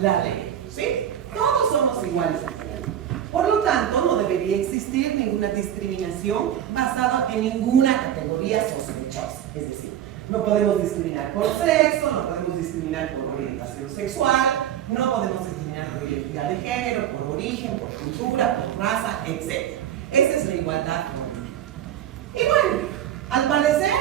la ley, ¿sí? Todos somos iguales ante la ley. Por lo tanto, no debería existir ninguna discriminación basada en ninguna categoría sospechosa. Es decir, no podemos discriminar por sexo, no podemos discriminar por orientación sexual, no podemos discriminar por identidad de género, por origen, por cultura, por raza, etc. Esa es la igualdad formal. Y bueno, al parecer,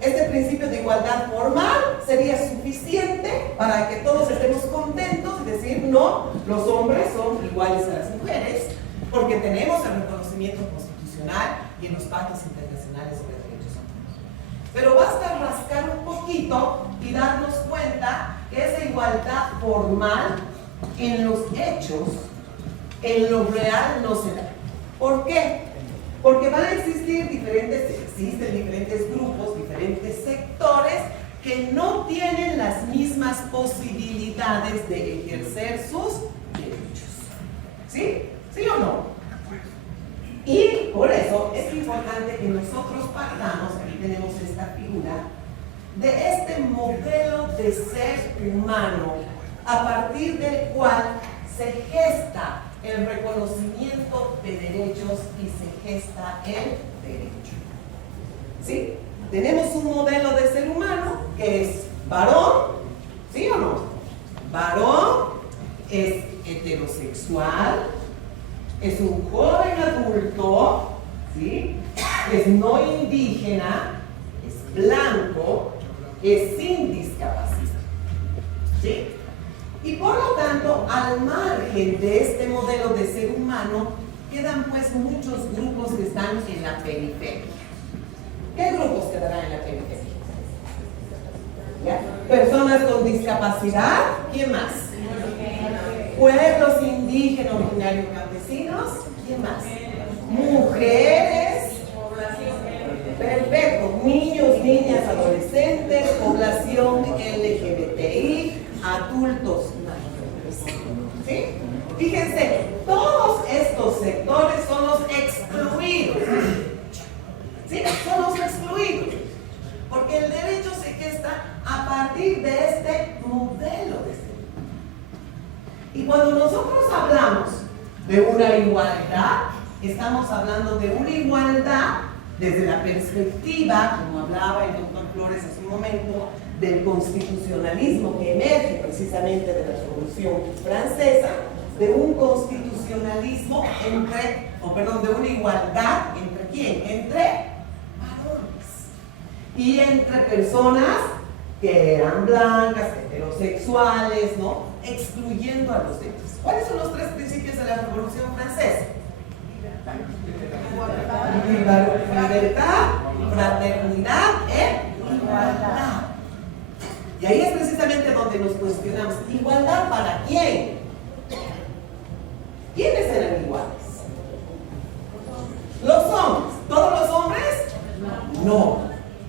este principio de igualdad formal sería suficiente para que todos estemos contentos y decir, no, los hombres son iguales a las mujeres, porque tenemos el reconocimiento constitucional y en los pactos internacionales sobre derechos humanos. Pero basta rascar un poquito y darnos cuenta que esa igualdad formal en los hechos, en lo real, no se da. ¿Por qué? Porque van a existir existen diferentes grupos, diferentes sectores que no tienen las mismas posibilidades de ejercer sus derechos. ¿Sí? ¿Sí o no? Y por eso es importante que nosotros partamos, aquí tenemos esta figura, de este modelo de ser humano, a partir del cual se gesta el reconocimiento de derechos y se gesta el derecho. ¿Sí? Tenemos un modelo de ser humano que es varón, ¿sí o no? Varón, es heterosexual, es un joven adulto, ¿sí? Es no indígena, es blanco, es sin discapacidad, ¿sí? Y por lo tanto, al margen de este modelo de ser humano, quedan pues muchos grupos que están en la periferia. ¿Qué grupos quedarán en la periferia? ¿Ya? Personas con discapacidad, ¿quién más? Pueblos indígenas, originarios, campesinos, ¿quién más? Mujeres, perfecto, niños, niñas, adolescentes, población LGBTI, adultos mayores. ¿Sí? Fíjense, todos estos sectores son los excluidos. ¿Sí? Son los excluidos. Porque el derecho se gesta a partir de este modelo de ser. Y cuando nosotros hablamos de una igualdad, estamos hablando de una igualdad desde la perspectiva, como hablaba el doctor Flores hace un momento, del constitucionalismo que emerge precisamente de la Revolución Francesa, de un constitucionalismo de una igualdad ¿entre quién? Entre varones y entre personas que eran blancas, heterosexuales, ¿no? Excluyendo a los demás. ¿Cuáles son los tres principios de la Revolución Francesa? Libertad, fraternidad e igualdad. Y ahí es precisamente donde nos cuestionamos, ¿igualdad para quién? ¿Quiénes eran iguales? ¿Los hombres? ¿Todos los hombres? No,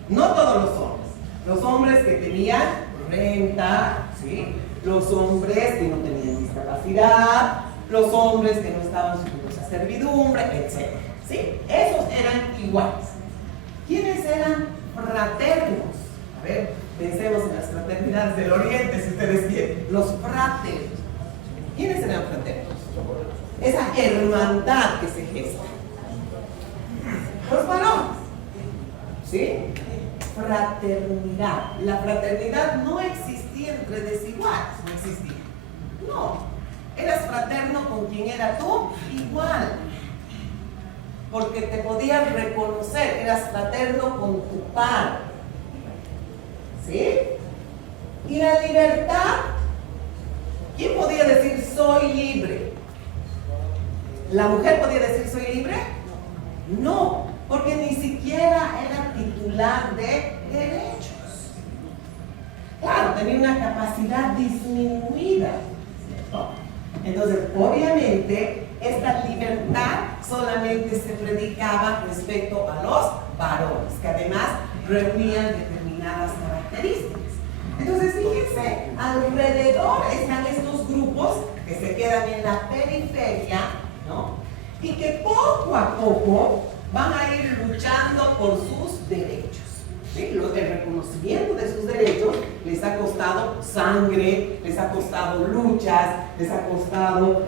no todos los hombres. Los hombres que tenían renta, ¿sí? Los hombres que no tenían discapacidad, los hombres que no estaban sujetos a servidumbre, etc. ¿Sí? Esos eran iguales. ¿Quiénes eran fraternos? A ver, pensemos en las fraternidades del Oriente, si ustedes quieren. Los fraternos. ¿Quiénes eran fraternos? Esa hermandad que se gesta. Los varones. ¿Sí? Fraternidad. La fraternidad no existía entre desiguales, no existía. No. Eras fraterno con quien era tú, igual. Porque te podías reconocer, eras fraterno con tu par. ¿Sí? Y la libertad, ¿quién podía decir soy libre? ¿La mujer podía decir soy libre? No, porque ni siquiera era titular de derechos. Claro, tenía una capacidad disminuida. Entonces, obviamente, esta libertad solamente se predicaba respecto a los varones, que además reunían determinadas características. Entonces, fíjense, alrededor están estos grupos que se quedan en la periferia, ¿no? Y que poco a poco van a ir luchando por sus derechos, ¿sí? El reconocimiento de sus derechos les ha costado sangre, les ha costado luchas, les ha costado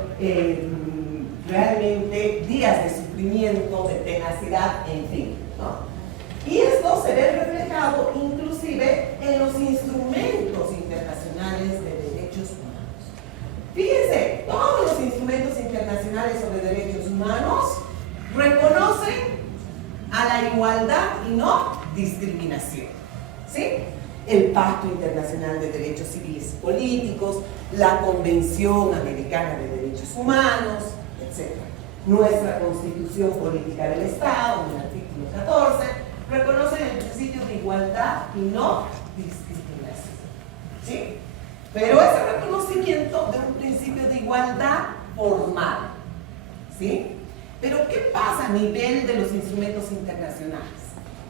realmente días de sufrimiento, de tenacidad, en fin, ¿no? Y esto se ve reflejado inclusive en los instrumentos internacionales de derechos humanos. Fíjense, todos los instrumentos internacionales sobre derechos humanos reconocen a la igualdad y no discriminación, ¿sí? El Pacto Internacional de Derechos Civiles y Políticos, la Convención Americana de Derechos Humanos, etc. Nuestra Constitución Política del Estado, en el artículo 14, reconocen el principio de igualdad y no discriminación, ¿sí? Pero es el reconocimiento de un principio de igualdad formal, ¿sí? Pero ¿qué pasa a nivel de los instrumentos internacionales?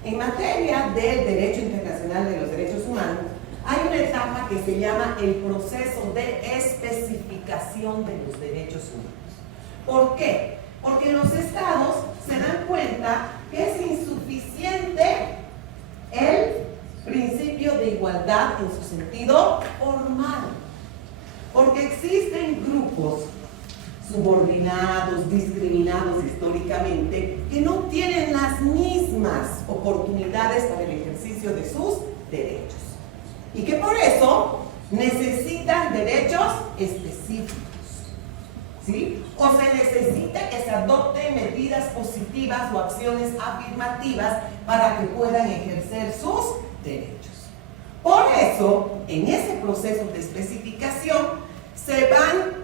En materia del derecho internacional de los derechos humanos, hay una etapa que se llama el proceso de especificación de los derechos humanos. ¿Por qué? Porque los estados se dan cuenta que es insuficiente el principio de igualdad en su sentido formal. Porque existen grupos subordinados, discriminados históricamente, que no tienen las mismas oportunidades para el ejercicio de sus derechos. Y que por eso necesitan derechos específicos, ¿sí? O se necesita que se adopten medidas positivas o acciones afirmativas para que puedan ejercer sus derechos. Por eso, en ese proceso de especificación, se van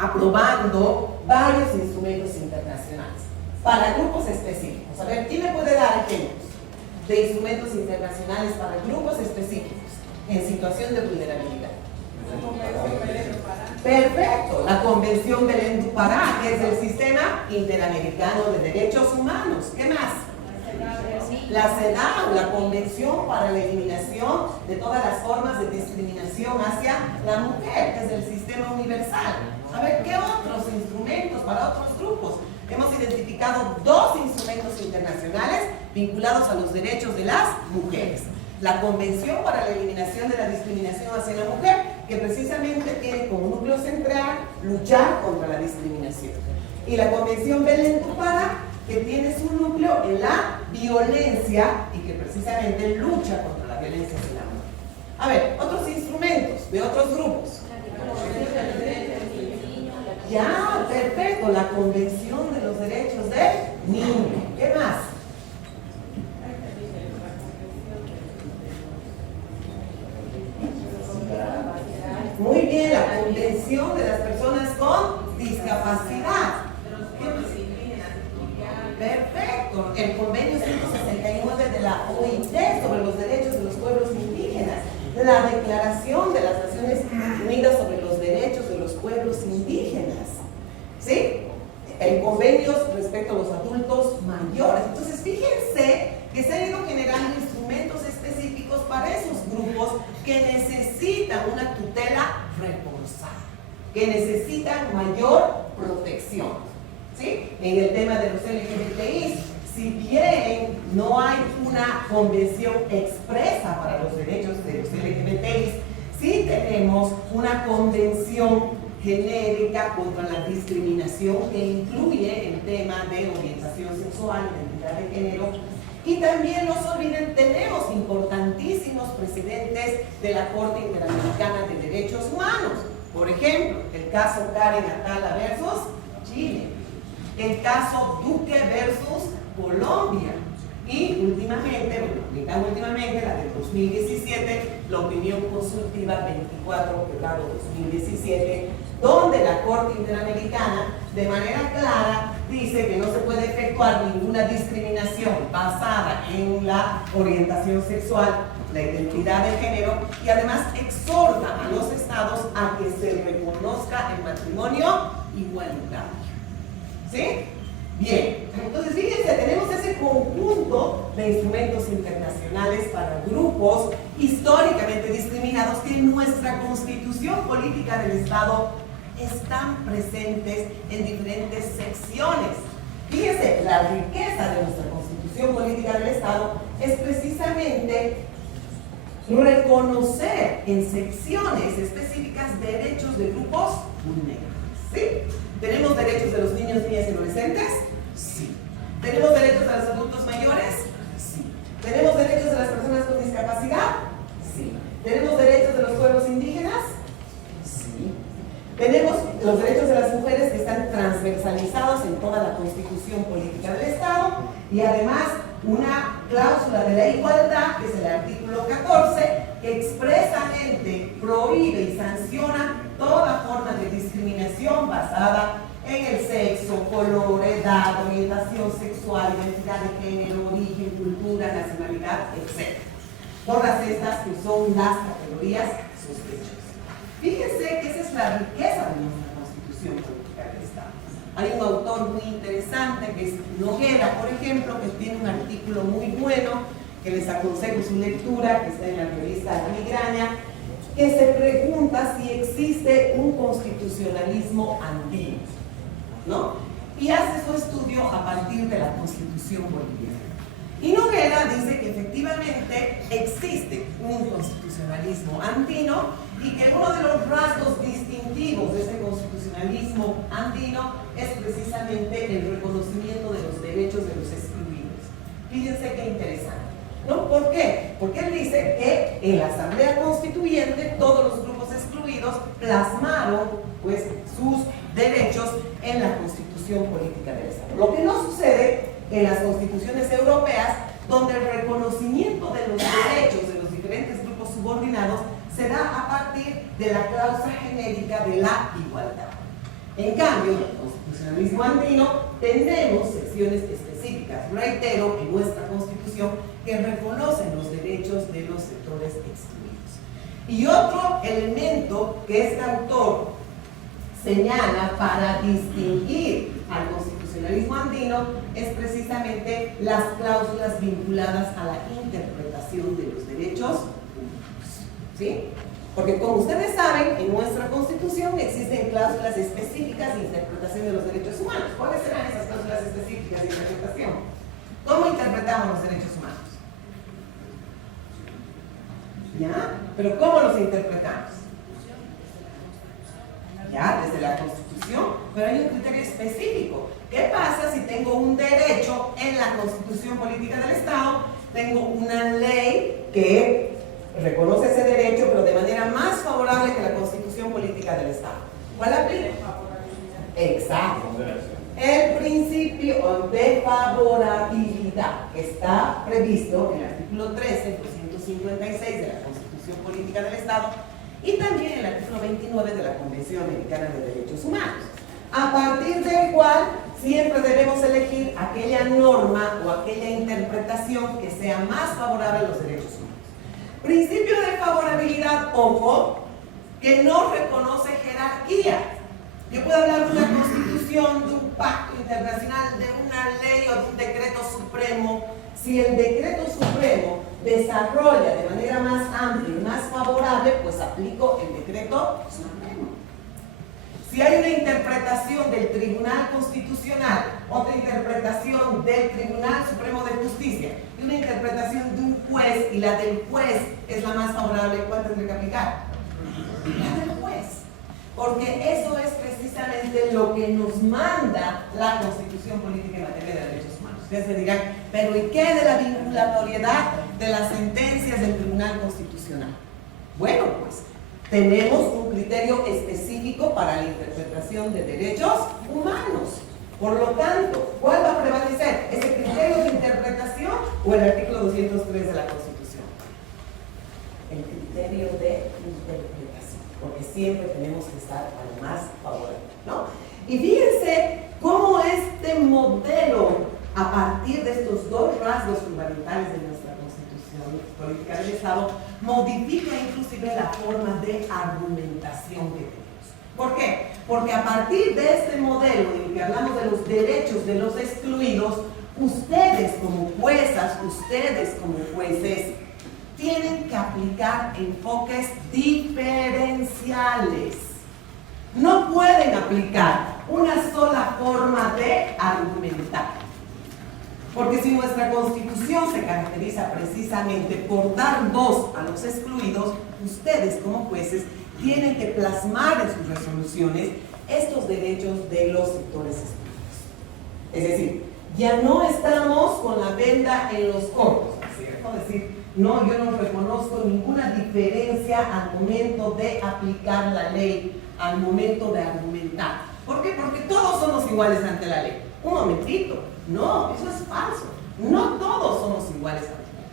aprobando varios instrumentos internacionales para grupos específicos. A ver, ¿quién me puede dar ejemplos de instrumentos internacionales para grupos específicos en situación de vulnerabilidad? Perfecto, la Convención Belén do Pará, que es el Sistema Interamericano de Derechos Humanos. ¿Qué más? La CEDAW, la Convención para la Eliminación de todas las formas de discriminación hacia la mujer, que es el Sistema Universal. A ver, ¿qué otros instrumentos para otros grupos? Hemos identificado dos instrumentos internacionales vinculados a los derechos de las mujeres. La Convención para la Eliminación de la Discriminación hacia la Mujer, que precisamente tiene como núcleo central luchar contra la discriminación. Y la Convención Belén do Pará, que tiene su núcleo en la violencia y que precisamente lucha contra la violencia hacia la mujer. A ver, otros instrumentos de otros grupos. Ya, perfecto, la Convención de los Derechos del Niño. ¿Qué más? Muy bien, la Convención de las Personas con Discapacidad. Perfecto, el Convenio 169 de la OIT sobre los derechos de los pueblos indígenas, la Declaración de las Naciones Unidas sobre los derechos de los pueblos indígenas, ¿sí? El convenio respecto a los adultos mayores. Entonces, fíjense que se han ido generando instrumentos específicos para esos grupos que necesitan una tutela reforzada, que necesitan mayor protección, ¿sí? En el tema de los LGBTI, si bien no hay una convención expresa para los derechos de los LGBTI, sí tenemos una convención genérica contra la discriminación que incluye el tema de orientación sexual, identidad de género. Y también no se olviden, tenemos importantísimos precedentes de la Corte Interamericana de Derechos Humanos. Por ejemplo, el caso Karen Atala versus Chile, el caso Duque versus Colombia y últimamente, la del 2017, la opinión consultiva 24/2017, donde la Corte Interamericana de manera clara dice que no se puede efectuar ninguna discriminación basada en la orientación sexual, la identidad de género, y además exhorta a los estados a que se reconozca el matrimonio igualitario. ¿Sí? Bien, entonces fíjense, tenemos ese conjunto de instrumentos internacionales para grupos históricamente discriminados que en nuestra Constitución Política del Estado están presentes en diferentes secciones. Fíjense, la riqueza de nuestra Constitución Política del Estado es precisamente reconocer en secciones específicas derechos de grupos vulnerables. ¿Sí? ¿Tenemos derechos de los niños, niñas y adolescentes? Sí. ¿Tenemos derechos de los adultos mayores? Sí. ¿Tenemos derechos de las personas con discapacidad? Sí. ¿Tenemos derechos de los pueblos indígenas? Sí. ¿Tenemos los derechos de las mujeres que están transversalizados en toda la Constitución Política del Estado? Y además una cláusula de la igualdad, que es el artículo 14, que expresamente prohíbe y sanciona toda forma de discriminación basada en el sexo, color, edad, orientación sexual, identidad de género, origen, cultura, nacionalidad, etc. Todas estas que son las categorías sospechosas. Fíjense que esa es la riqueza de nuestra Constitución Política del Estado. Hay un autor muy interesante que es Noguera, por ejemplo, que tiene un artículo muy bueno, que les aconsejo su lectura, que está en la revista La Migraña, que se pregunta si existe un constitucionalismo andino, ¿no? Y hace su estudio a partir de la Constitución boliviana. Y Noguera dice que efectivamente existe un constitucionalismo andino y que uno de los rasgos distintivos de ese constitucionalismo andino es precisamente el reconocimiento de los derechos de los excluidos. Fíjense qué interesante, ¿no? ¿Por qué? Porque él dice que en la Asamblea Constituyente todos los grupos excluidos plasmaron pues sus derechos en la Constitución Política del Estado. Lo que no sucede en las constituciones europeas, donde el reconocimiento de los derechos de los diferentes grupos subordinados se da a partir de la cláusula genérica de la igualdad. En cambio, en el constitucionalismo andino tenemos secciones específicas, reitero, en nuestra Constitución, que reconocen los derechos de los sectores excluidos. Y otro elemento que este autor señala para distinguir al constitucionalismo andino es precisamente las cláusulas vinculadas a la interpretación de los derechos humanos. ¿Sí? Porque como ustedes saben, en nuestra Constitución existen cláusulas específicas de interpretación de los derechos humanos. ¿Cuáles serán esas cláusulas específicas de interpretación? ¿Cómo interpretamos los derechos humanos? ¿Ya? ¿Pero cómo los interpretamos? Ya, desde la Constitución, pero hay un criterio específico. ¿Qué pasa si tengo un derecho en la Constitución Política del Estado? Tengo una ley que reconoce ese derecho, pero de manera más favorable que la Constitución Política del Estado. ¿Cuál aplica? Exacto. El principio de favorabilidad que está previsto en el artículo 13, 256 de la Constitución Política del Estado y también en el artículo 29 de la Convención Americana de Derechos Humanos, a partir del cual siempre debemos elegir aquella norma o aquella interpretación que sea más favorable a los derechos humanos. Principio de favorabilidad, ojo, que no reconoce jerarquía. Yo puedo hablar de una constitución, de un pacto internacional, de una ley o de un decreto supremo. Si el decreto supremo desarrolla de manera más amplia y más favorable, pues aplico el decreto supremo. Si hay una interpretación del Tribunal Constitucional, otra interpretación del Tribunal Supremo de Justicia y una interpretación de un juez, y la del juez es la más favorable, ¿cuál tendré que aplicar? La del juez. Porque eso es precisamente lo que nos manda la Constitución Política en materia de derechos humanos. Ustedes me dirán, pero ¿y qué de la vinculatoriedad de las sentencias del Tribunal Constitucional? Bueno, pues tenemos un criterio específico para la interpretación de derechos humanos. Por lo tanto, ¿cuál va a prevalecer? ¿Ese criterio de interpretación o el artículo 203 de la Constitución? El criterio de interpretación, porque siempre tenemos que estar al más favorable, ¿no? Y fíjense cómo este modelo, a partir de estos dos rasgos fundamentales de nuestra Constitución Política del Estado, modifica inclusive la forma de argumentación que tenemos. ¿Por qué? Porque a partir de este modelo en el que hablamos de los derechos de los excluidos, ustedes como juezas, ustedes como jueces, tienen que aplicar enfoques diferenciales. No pueden aplicar una sola forma de argumentar. Porque si nuestra Constitución se caracteriza precisamente por dar voz a los excluidos, ustedes como jueces tienen que plasmar en sus resoluciones estos derechos de los sectores excluidos. Es decir, ya no estamos con la venda en los ojos, ¿cierto? Es decir, no, yo no reconozco ninguna diferencia al momento de aplicar la ley, al momento de argumentar. ¿Por qué? Porque todos somos iguales ante la ley. Un momentito, no, eso es falso. No todos somos iguales ante la ley.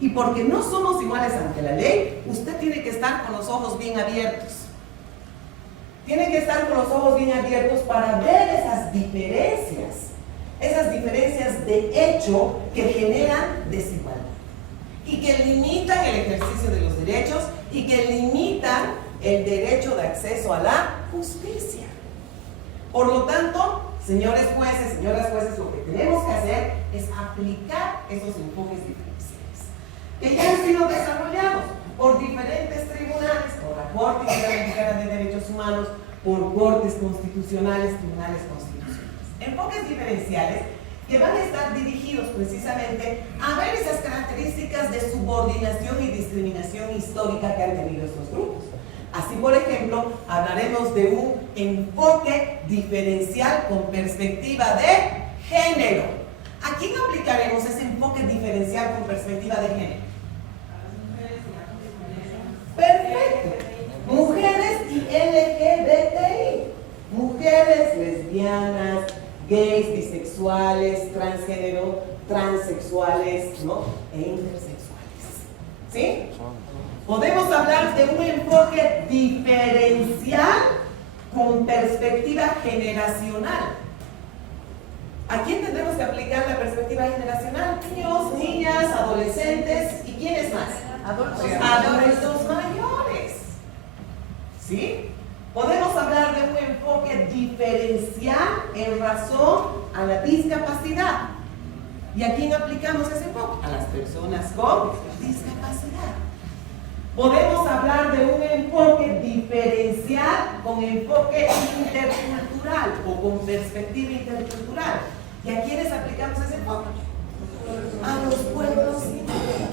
Y porque no somos iguales ante la ley, usted tiene que estar con los ojos bien abiertos. Tiene que estar con los ojos bien abiertos para ver esas diferencias de hecho que generan desigualdad y que limitan el ejercicio de los derechos y que limitan el derecho de acceso a la justicia. Por lo tanto, señores jueces, señoras jueces, lo que tenemos que hacer es aplicar esos enfoques diferenciales que ya han sido desarrollados por diferentes tribunales, por la Corte Interamericana de Derechos Humanos, por cortes constitucionales, tribunales constitucionales. Enfoques diferenciales que van a estar dirigidos precisamente a ver esas características de subordinación y discriminación histórica que han tenido estos grupos. Así, por ejemplo, hablaremos de un enfoque diferencial con perspectiva de género. ¿A quién aplicaremos ese enfoque diferencial con perspectiva de género? Perfecto. Mujeres y LGBTI. Mujeres, lesbianas, gays, bisexuales, transgénero, transexuales, ¿no? E intersexuales. ¿Sí? Podemos hablar de un enfoque diferencial con perspectiva generacional. ¿A quién tendremos que aplicar la perspectiva generacional? Niños, niñas, adolescentes y ¿quiénes más? Adultos mayores. ¿Sí? Podemos hablar de un enfoque diferencial en razón a la discapacidad. ¿Y a quién aplicamos ese enfoque? A las personas con discapacidad. Podemos hablar de un enfoque diferencial con enfoque intercultural o con perspectiva intercultural. ¿Y a quiénes aplicamos ese enfoque? A los pueblos indígenas.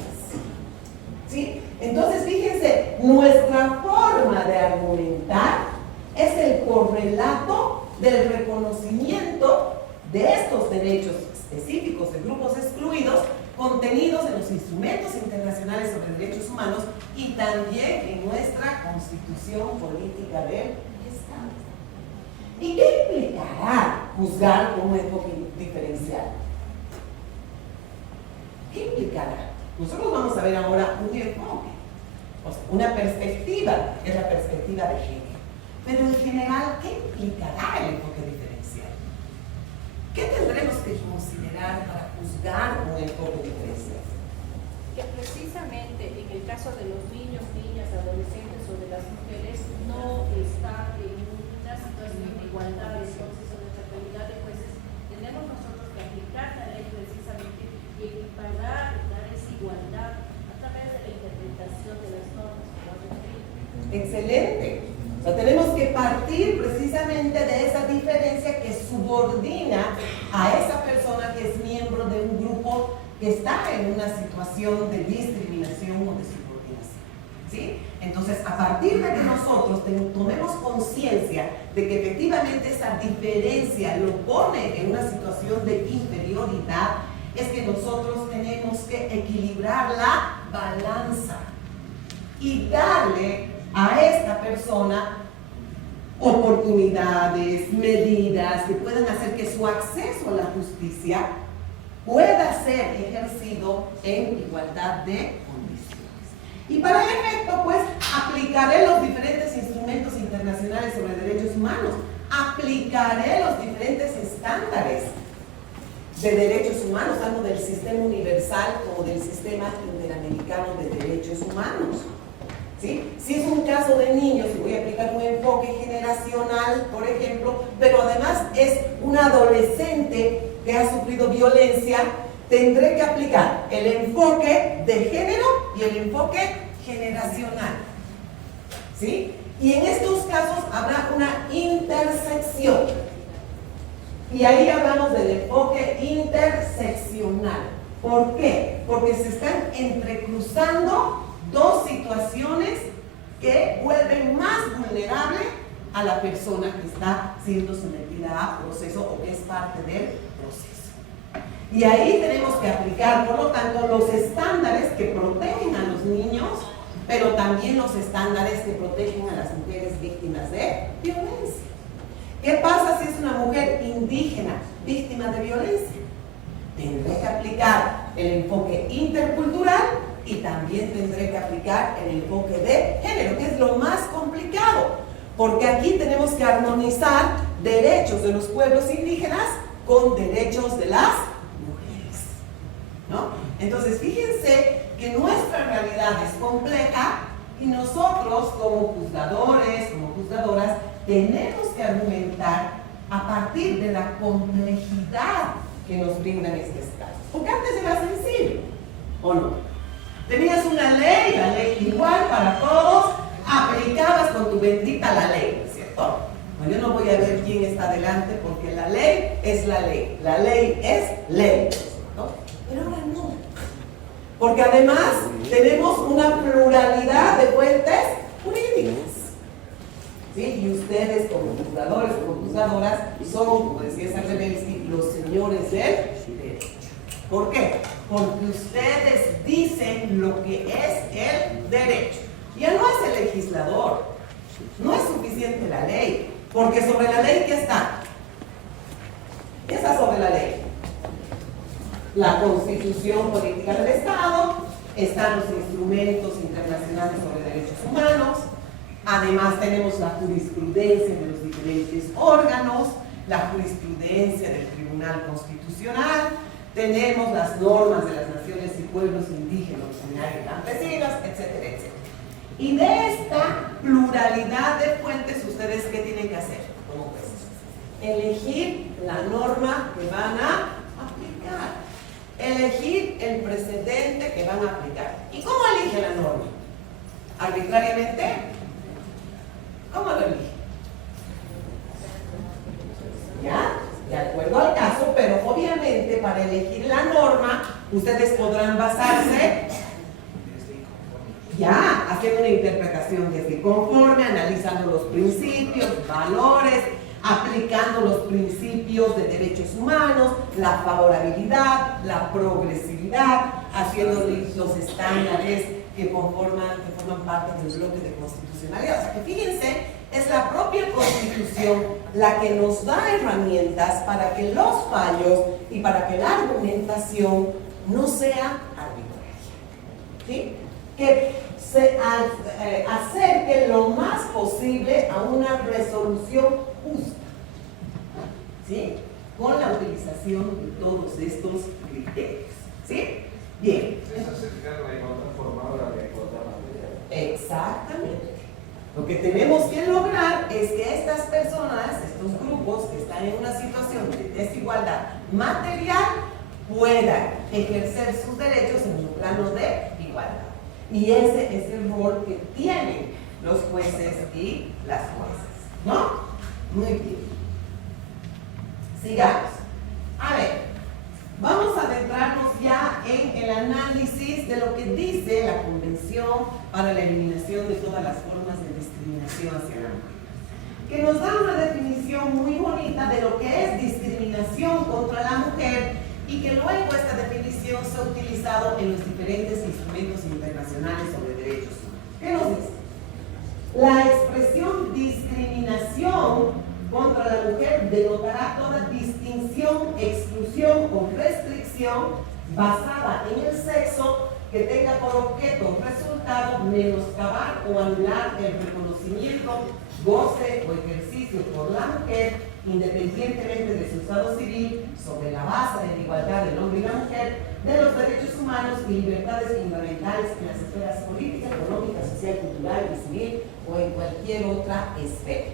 ¿Sí? Entonces, fíjense, nuestra forma de argumentar es el correlato del reconocimiento de estos derechos específicos de grupos excluidos contenidos en los instrumentos internacionales sobre derechos humanos y también en nuestra Constitución Política del Estado. ¿Y qué implicará juzgar con un enfoque diferencial? ¿Qué implicará? Nosotros vamos a ver ahora un enfoque, o sea, una perspectiva, que es la perspectiva de género. Pero en general, ¿qué implicará el enfoque diferencial? ¿Qué tendremos que considerar para juzgar un enfoque diferencial? Que precisamente en el caso de los niños, niñas, adolescentes o de las mujeres no está en una situación de igualdad. Entonces, en nuestra calidad de jueces, tenemos nosotros que aplicar la ley precisamente y equiparar, dar esa igualdad a través de la interpretación de las normas. Excelente. O sea, tenemos que partir precisamente de esa diferencia que subordina a esa persona que es miembro de un grupo que está en una situación de discriminación o de subordinación. ¿Sí? Entonces, a partir de que nosotros tomemos conciencia de que efectivamente esa diferencia lo pone en una situación de inferioridad, es que nosotros tenemos que equilibrar la balanza y darle a esta persona oportunidades, medidas que puedan hacer que su acceso a la justicia pueda ser ejercido en igualdad de condiciones. Y para efecto, pues, aplicaré los diferentes instrumentos internacionales sobre derechos humanos, aplicaré los diferentes estándares de derechos humanos, tanto del sistema universal como del sistema interamericano de derechos humanos. ¿Sí? Si es un caso de niños, y voy a aplicar un enfoque generacional, por ejemplo, pero además es un adolescente que ha sufrido violencia, tendré que aplicar el enfoque de género y el enfoque generacional. ¿Sí? Y en estos casos habrá una intersección. Y ahí hablamos del enfoque interseccional. ¿Por qué? Porque se están entrecruzando dos situaciones que vuelven más vulnerable a la persona que está siendo sometida a proceso o que es parte del proceso. Y ahí tenemos que aplicar, por lo tanto, los estándares que protegen a los niños, pero también los estándares que protegen a las mujeres víctimas de violencia. ¿Qué pasa si es una mujer indígena víctima de violencia? Tendré que aplicar el enfoque intercultural y también tendré que aplicar el enfoque de género, que es lo más complicado, porque aquí tenemos que armonizar derechos de los pueblos indígenas con derechos de las mujeres, ¿no? Entonces, fíjense que nuestra realidad es compleja y nosotros como juzgadores, como juzgadoras, tenemos que argumentar a partir de la complejidad que nos brindan estos casos. Porque antes era sencillo, ¿o no? Tenías una ley, la ley igual para todos, aplicabas con tu bendita la ley, ¿no es cierto? No, yo no voy a ver quién está delante porque la ley es la ley es ley, ¿no? Pero ahora no. Porque además tenemos una pluralidad de fuentes jurídicas. ¿Sí? Y ustedes como juzgadores, como juzgadoras, son, como decía Sarrebelsky, los señores del derecho. ¿Por qué? Porque ustedes dicen lo que es el derecho. Ya no es el legislador. No es suficiente la ley. Porque sobre la ley, ¿qué está? ¿Qué está sobre la ley? La Constitución Política del Estado, están los instrumentos internacionales sobre derechos humanos. Además tenemos la jurisprudencia de los diferentes órganos, la jurisprudencia del Tribunal Constitucional, tenemos las normas de las naciones y pueblos indígenas, originarios y campesinos, etcétera, etcétera. Y de esta pluralidad de fuentes, ¿ustedes qué tienen que hacer como jueces? Elegir la norma que van a aplicar, elegir el precedente que van a aplicar. ¿Y cómo eligen la norma? ¿Arbitrariamente? ¿Cómo lo eligen? ¿Ya? De acuerdo al caso, pero obviamente para elegir la norma, ustedes podrán basarse ya haciendo una interpretación desde conforme, analizando los principios, valores, aplicando los principios de derechos humanos, la favorabilidad, la progresividad, haciendo los estándares que forman parte del bloque de constitucionalidad. O sea que fíjense, es la propia Constitución la que nos da herramientas para que los fallos y para que la argumentación no sea arbitraria, ¿sí? Que se acerque lo más posible a una resolución justa, ¿sí? Con la utilización de todos estos criterios, ¿sí? Bien. Es acercar la igualdad formal a la igualdad material. Exactamente. Lo que tenemos que lograr es que estas personas, estos grupos que están en una situación de desigualdad material, puedan ejercer sus derechos en un plano de igualdad. Y ese es el rol que tienen los jueces y las jueces, ¿no? Muy bien. Sigamos. A ver, vamos a adentrarnos ya en el análisis de lo que dice la Convención para la Eliminación de todas las formas de discriminación hacia la mujer, que nos da una definición muy bonita de lo que es discriminación contra la mujer y que luego esta definición se ha utilizado en los diferentes instrumentos internacionales sobre derechos humanos. ¿Qué nos dice? La expresión discriminación contra la mujer denotará toda distinción, exclusión o restricción basada en el sexo que tenga por objeto o resultado menoscabar o anular el reconocimiento, goce o ejercicio por la mujer, independientemente de su estado civil, sobre la base de la igualdad del hombre y la mujer, de los derechos humanos y libertades fundamentales en las esferas política, económica, social, cultural y civil o en cualquier otra esfera.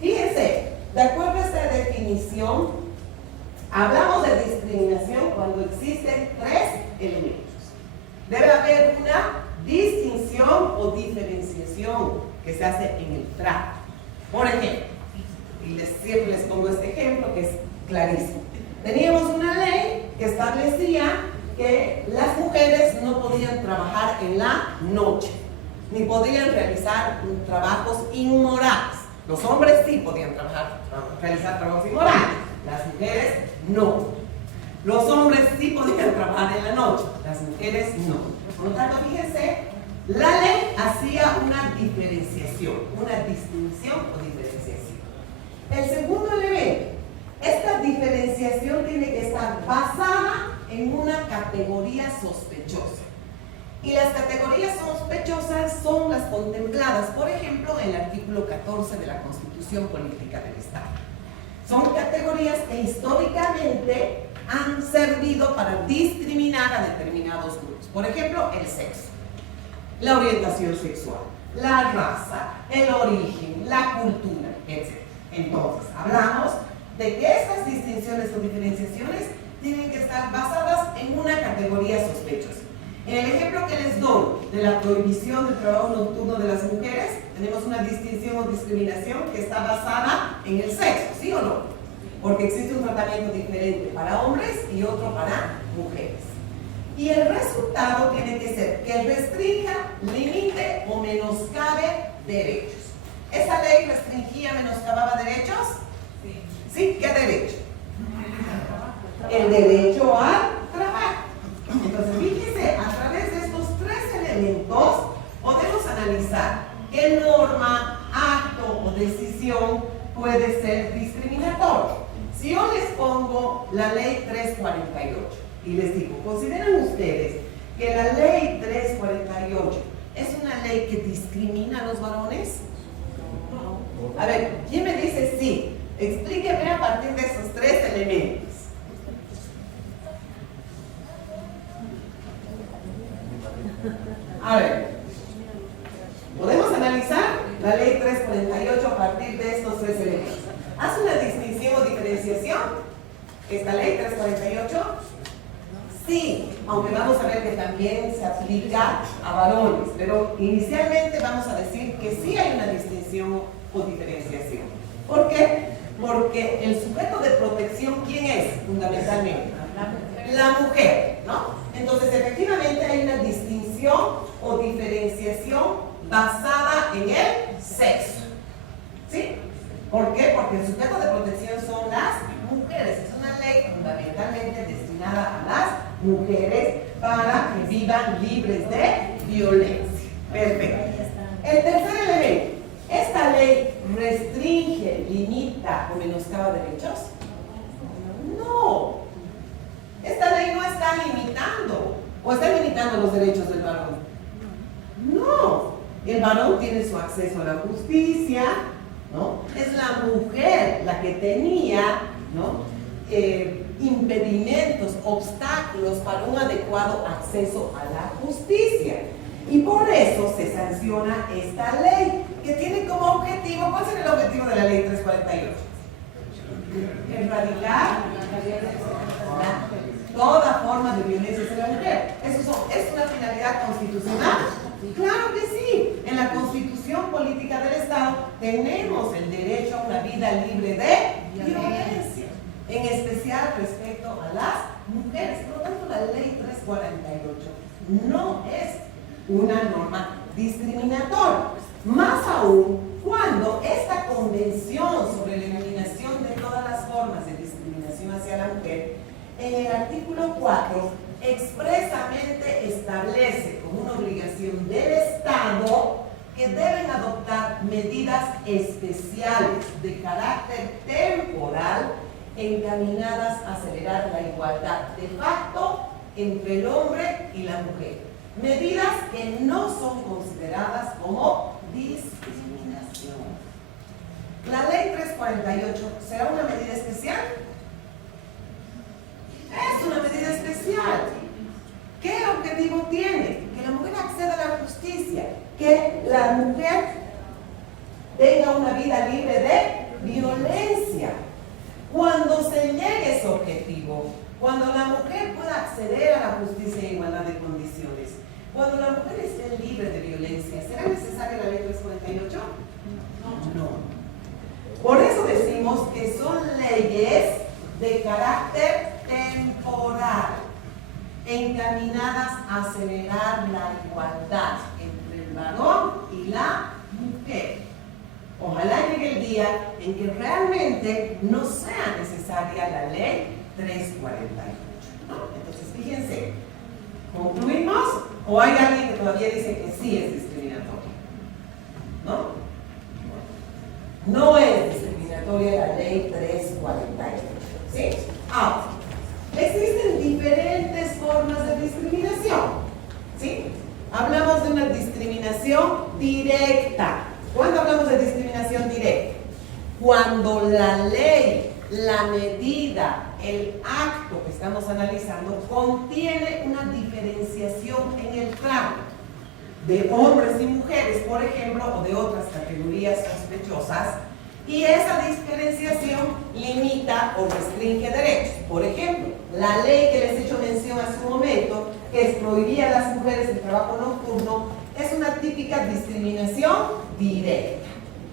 Fíjense, de acuerdo a esta definición, hablamos de discriminación cuando existen tres elementos. Debe haber una distinción o diferenciación que se hace en el trato. Por ejemplo, y siempre les pongo este ejemplo, que es clarísimo. Teníamos una ley que establecía que las mujeres no podían trabajar en la noche, ni podían realizar trabajos inmorales. Los hombres sí podían realizar trabajos inmorales, las mujeres no. Los hombres sí podían trabajar en la noche, las mujeres no. Por lo tanto, fíjense, la ley hacía una diferenciación, una distinción o diferenciación. El segundo elemento, esta diferenciación tiene que estar basada en una categoría sospechosa. Y las categorías sospechosas son las contempladas, por ejemplo, en el artículo 14 de la Constitución Política del Estado. Son categorías que históricamente han servido para discriminar a determinados grupos. Por ejemplo, el sexo, la orientación sexual, la raza, el origen, la cultura, etc. Entonces, hablamos de que estas distinciones o diferenciaciones tienen que estar basadas en una categoría sospechosa. En el ejemplo que les doy de la prohibición del trabajo nocturno de las mujeres, tenemos una distinción o discriminación que está basada en el sexo, ¿sí o no? Porque existe un tratamiento diferente para hombres y otro para mujeres. Y el resultado tiene que ser que restrinja, limite o menoscabe derechos. ¿Esa ley restringía, menoscababa derechos? ¿Sí? ¿Qué derecho? El derecho al trabajo. Entonces, fíjense, a través de estos tres elementos podemos analizar qué norma, acto o decisión puede ser discriminatorio. Si yo les pongo la ley 348 y les digo, ¿consideran ustedes que la ley 348 es una ley que discrimina a los varones? A ver, ¿quién me dice sí? Explíqueme a partir de esos tres elementos. A ver, podemos analizar la ley 348 a partir de estos tres elementos. ¿Hace una distinción o diferenciación esta ley 348? Sí, aunque vamos a ver que también se aplica a varones, pero inicialmente vamos a decir que sí hay una distinción o diferenciación. ¿Por qué? Porque el sujeto de protección, ¿quién es fundamentalmente? La mujer, ¿no? Entonces, efectivamente hay una distinción o diferenciación basada en el sexo. ¿Sí? ¿Por qué? Porque el sujeto de protección son las mujeres. Es una ley fundamentalmente destinada a las mujeres para que vivan libres de violencia. Perfecto. El tercer elemento. ¿Esta ley restringe, limita o menoscaba derechos? No. Esta ley no está limitando o está limitando los derechos del varón. No. El varón tiene su acceso a la justicia, ¿no? Es la mujer la que tenía, ¿no? Impedimentos, obstáculos para un adecuado acceso a la justicia. Y por eso se sanciona esta ley, que tiene como objetivo, ¿cuál será el objetivo de la ley 348? Erradicar toda forma de violencia hacia la mujer. ¿Es una finalidad constitucional? Claro que sí. En la Constitución Política del Estado tenemos el derecho a una vida libre de violencia, en especial respecto a las mujeres. Por lo tanto, la ley 348 no es una norma discriminatoria. Más aún cuando esta convención sobre la eliminación de todas las formas de discriminación hacia la mujer, en el artículo 4, expresamente establece como una obligación del Estado que deben adoptar medidas especiales de carácter temporal encaminadas a acelerar la igualdad de facto entre el hombre y la mujer. Medidas que no son consideradas como discriminación. ¿La ley 348 será una medida especial? Es una medida especial. ¿Qué objetivo tiene? Que la mujer acceda a la justicia, que la mujer tenga una vida libre de violencia. Cuando se llegue a ese objetivo, cuando la mujer pueda acceder a la justicia en igualdad de condiciones, cuando la mujer esté libre de violencia, ¿será necesaria la ley 348? No. Por eso decimos que son leyes de carácter temporal, encaminadas a acelerar la igualdad entre el varón y la mujer. Ojalá llegue el día en que realmente no sea necesaria la ley 348, ¿no? Entonces, fíjense, ¿concluimos? ¿O hay alguien que todavía dice que sí es discriminatoria? ¿No? No es discriminatoria la ley 348, ¿sí? Ahora, existen diferentes formas de discriminación, ¿sí? Hablamos de una discriminación directa. ¿Cuándo hablamos de discriminación directa? Cuando la ley, la medida, el acto que estamos analizando contiene una diferenciación en el trato de hombres y mujeres, por ejemplo, o de otras categorías sospechosas, y esa diferenciación limita o restringe derechos. Por ejemplo, la ley que les he hecho mención hace un momento, que prohibía a las mujeres el trabajo nocturno, es una típica discriminación directa.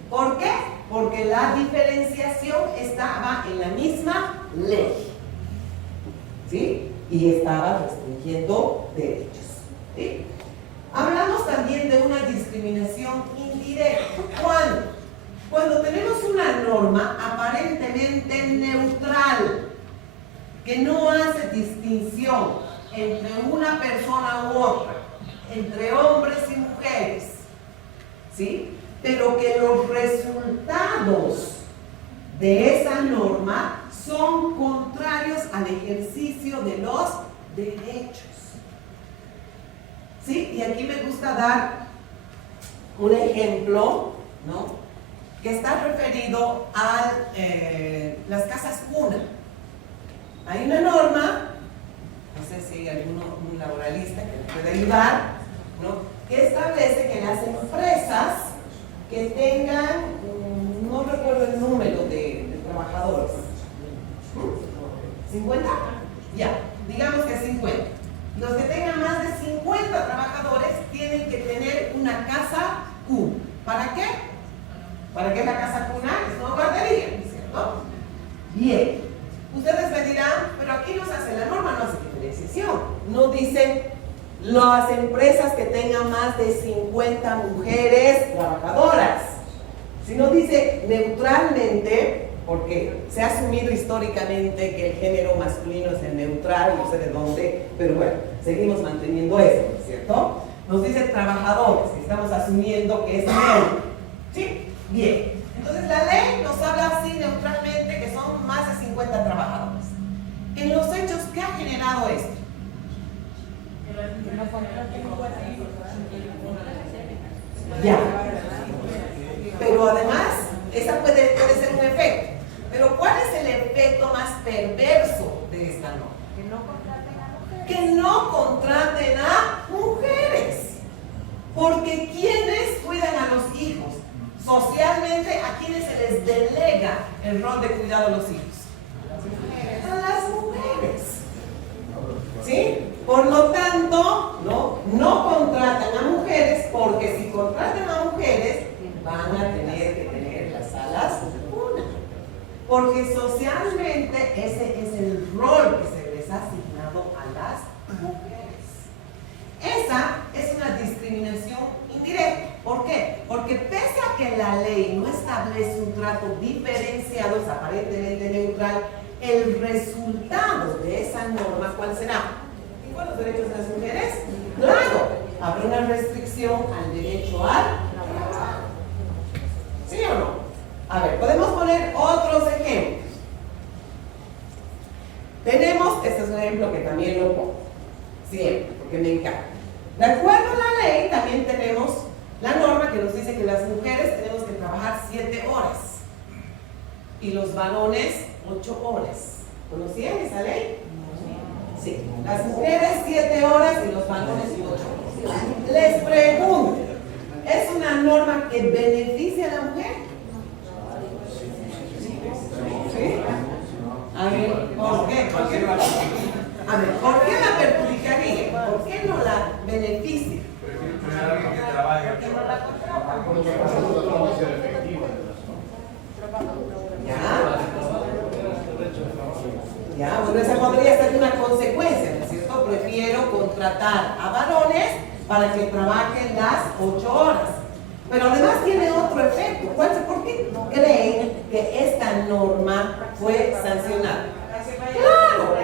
¿Por qué? Porque la diferenciación estaba en la misma ley, ¿sí? Y estaba restringiendo derechos, ¿sí? Hablamos también de una discriminación indirecta. ¿Cuándo? Cuando tenemos una norma aparentemente neutral, que no hace distinción entre una persona u otra, entre hombres y mujeres, ¿sí? Pero que los resultados de esa norma son contrarios al ejercicio de los derechos. ¿Sí? Y aquí me gusta dar un ejemplo, ¿no? Que está referido a las casas cuna. Hay una norma, no sé si hay un laboralista que me puede ayudar, ¿no? Que establece que las empresas que tengan, no recuerdo el número de trabajadores, ¿50? Ya, digamos que 50. Los que tengan más de 50 trabajadores tienen que tener una casa cuna. ¿Para qué? ¿Para qué la casa cuna? Es una guardería, ¿cierto? Bien. Ustedes me dirán, pero aquí nos hace la norma, no hace diferenciación. No dice las empresas que tengan más de 50 mujeres trabajadoras, sino dice neutralmente, porque se ha asumido históricamente que el género masculino es el neutral, no sé de dónde, pero bueno, seguimos manteniendo eso, ¿cierto? Nos dice trabajadores, que estamos asumiendo que es neutro, ¿sí? Bien, entonces la ley nos habla así neutralmente que son más de 50 trabajadores. En los hechos, ¿qué ha generado esto? Ya. Pero además, esa puede ser un efecto. Pero ¿cuál es el efecto más perverso de esta norma? Que no contraten a mujeres. Porque ¿quiénes cuidan a los hijos? Socialmente, ¿a quienes se les delega el rol de cuidado de los hijos? A las mujeres. ¿Sí? Por lo tanto, no contratan a mujeres, porque si contratan a mujeres, van a tener que tener las salas una. Porque socialmente ese es el rol que se les ha asignado a las mujeres. Esa es una discriminación indirecta. ¿Por qué? Porque pese a que la ley no establece un trato diferenciado, es aparentemente neutral, el resultado de esa norma, ¿cuál será? ¿Igual los derechos de las mujeres? Claro, habrá una restricción al derecho al trabajo. ¿Sí o no? A ver, podemos poner otros ejemplos. Tenemos, este es un ejemplo que también lo pongo siempre, porque me encanta. De acuerdo a la ley, también tenemos la norma que nos dice que las mujeres tenemos que trabajar 7 horas y los varones 8 horas. ¿Conocían esa ley? Sí. Las mujeres 7 horas y los varones 8 horas. Les pregunto, ¿es una norma que beneficia a la mujer? ¿Sí? A ver, ¿por qué? A ver, ¿por qué la perjudicaría? ¿Por qué no la beneficia? podría ser una consecuencia, ¿no es cierto? Prefiero contratar a varones para que trabajen las 8 horas. Pero además tiene otro efecto. ¿Por qué creen que esta norma fue sancionada? Claro.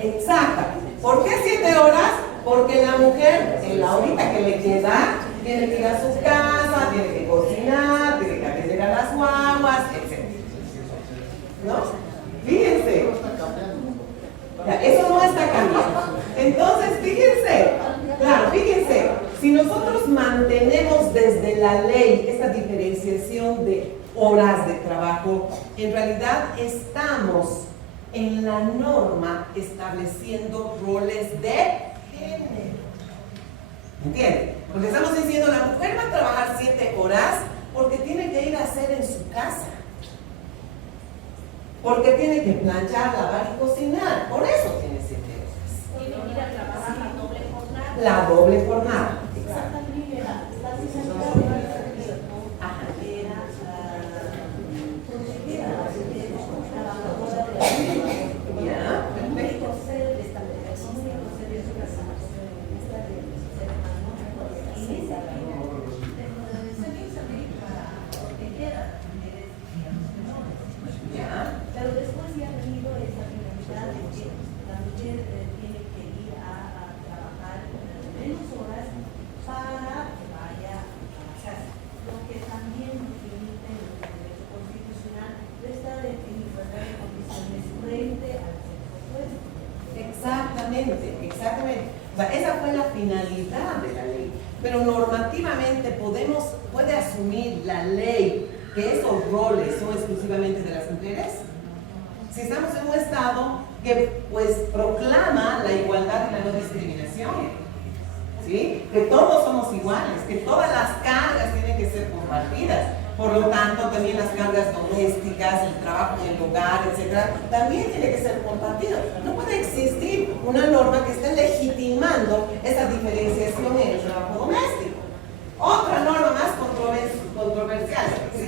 Exactamente. ¿Por qué 7 horas? Porque la mujer, en la horita que le queda, tiene que ir a su casa, tiene que cocinar, tiene que atender a las guaguas, etc. ¿No? Fíjense. Ya, eso no está cambiando. Entonces, fíjense. Claro, fíjense. Si nosotros mantenemos desde la ley esta diferenciación de horas de trabajo, en realidad estamos en la norma estableciendo roles de género. ¿Entienden? Porque estamos diciendo, la mujer va a trabajar 7 horas porque tiene que ir a hacer en su casa. Porque tiene que planchar, lavar y cocinar. Por eso tiene 7 horas. Tiene que ir a trabajar la doble jornada. La doble jornada. Exacto. Ya, perfecto. Pero después ya ha venido esa finalidad de que la mujer tiene que ir a trabajar menos horas para que vaya a la casa. Lo que también nos limita en el derecho constitucional de estar en igualdad de condiciones frente al sexo opuesto. Exactamente, exactamente. O sea, esa fue la finalidad de la ley. Pero normativamente puede asumir la ley que esos roles son exclusivamente de las mujeres. Si estamos en un estado que pues proclama la igualdad y la no discriminación, ¿sí? Que todos somos iguales, que todas las cargas tienen que ser compartidas. Por lo tanto, también las cargas domésticas, el trabajo en el hogar, etcétera, también tiene que ser compartido. No puede existir una norma que esté legitimando esa diferenciación en el trabajo doméstico. Otra norma más controversial. Sí.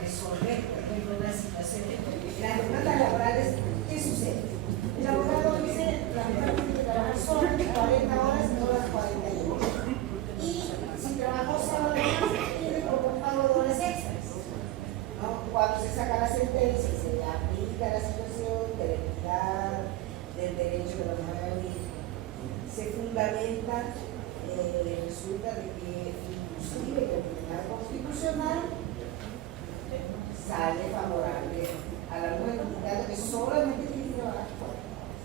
Resolver, por ejemplo, una situación de las demandas laborales. ¿Qué sucede? El abogado dice la mujer tiene que trabajar solamente 40 horas, no las 41. Y si trabajó sábado tiene como pago de horas extras. ¿No? Cuando se saca la sentencia y se le aplica la situación de la equidad, del derecho de la mujer al mismo, se fundamenta, resulta de que inclusive el Tribunal Constitucional sale favorable a la mujer, indicando que solamente tiene que trabajar 40 horas.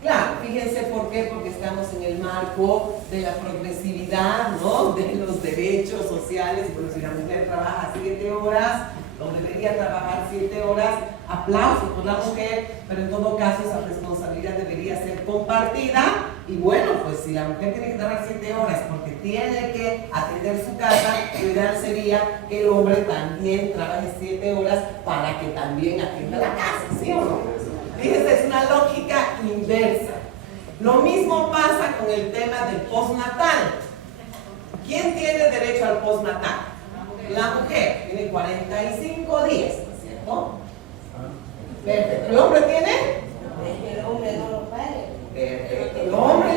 Claro, fíjense por qué, porque estamos en el marco de la progresividad, ¿no? De los derechos sociales, y pues si la mujer trabaja 7 horas, o debería trabajar 7 horas, aplausos por la mujer, pero en todo caso esa responsabilidad debería ser compartida. Y bueno, pues si la mujer tiene que trabajar 7 horas porque tiene que atender su casa, lo ideal sería que el hombre también trabaje 7 horas para que también atienda la casa, ¿sí o no? Fíjense, es una lógica inversa. Lo mismo pasa con el tema del postnatal. ¿Quién tiene derecho al postnatal? La mujer tiene 45 días, ¿no es cierto? Perfecto. ¿El hombre tiene? El hombre no lo pague. Perfecto. El hombre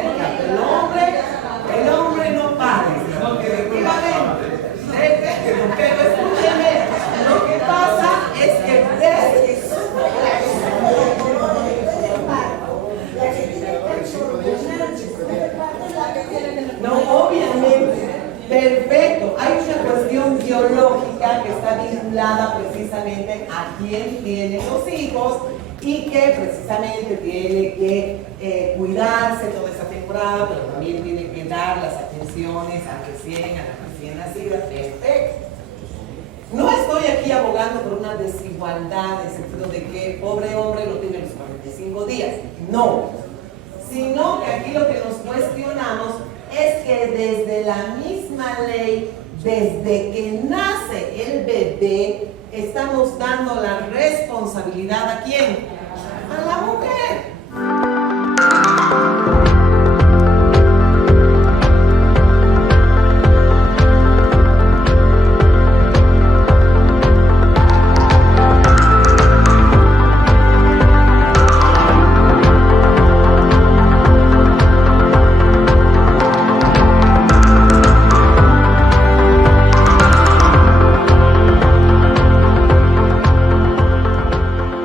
no paga. Efectivamente. Pero escúcheme, lo que pasa es que no, obviamente, perfecto. Hay una cuestión biológica que está vinculada precisamente a quién tiene los hijos y que precisamente tiene que cuidarse toda esa temporada, pero también tiene que dar las atenciones a la recién nacida. Perfecto. No estoy aquí abogando por una desigualdad en el sentido de que pobre hombre no tiene los 45 días. No. Sino que aquí lo que nos cuestionamos es que desde la misma ley, desde que nace el bebé, estamos dando la responsabilidad ¿a quién? A la mujer.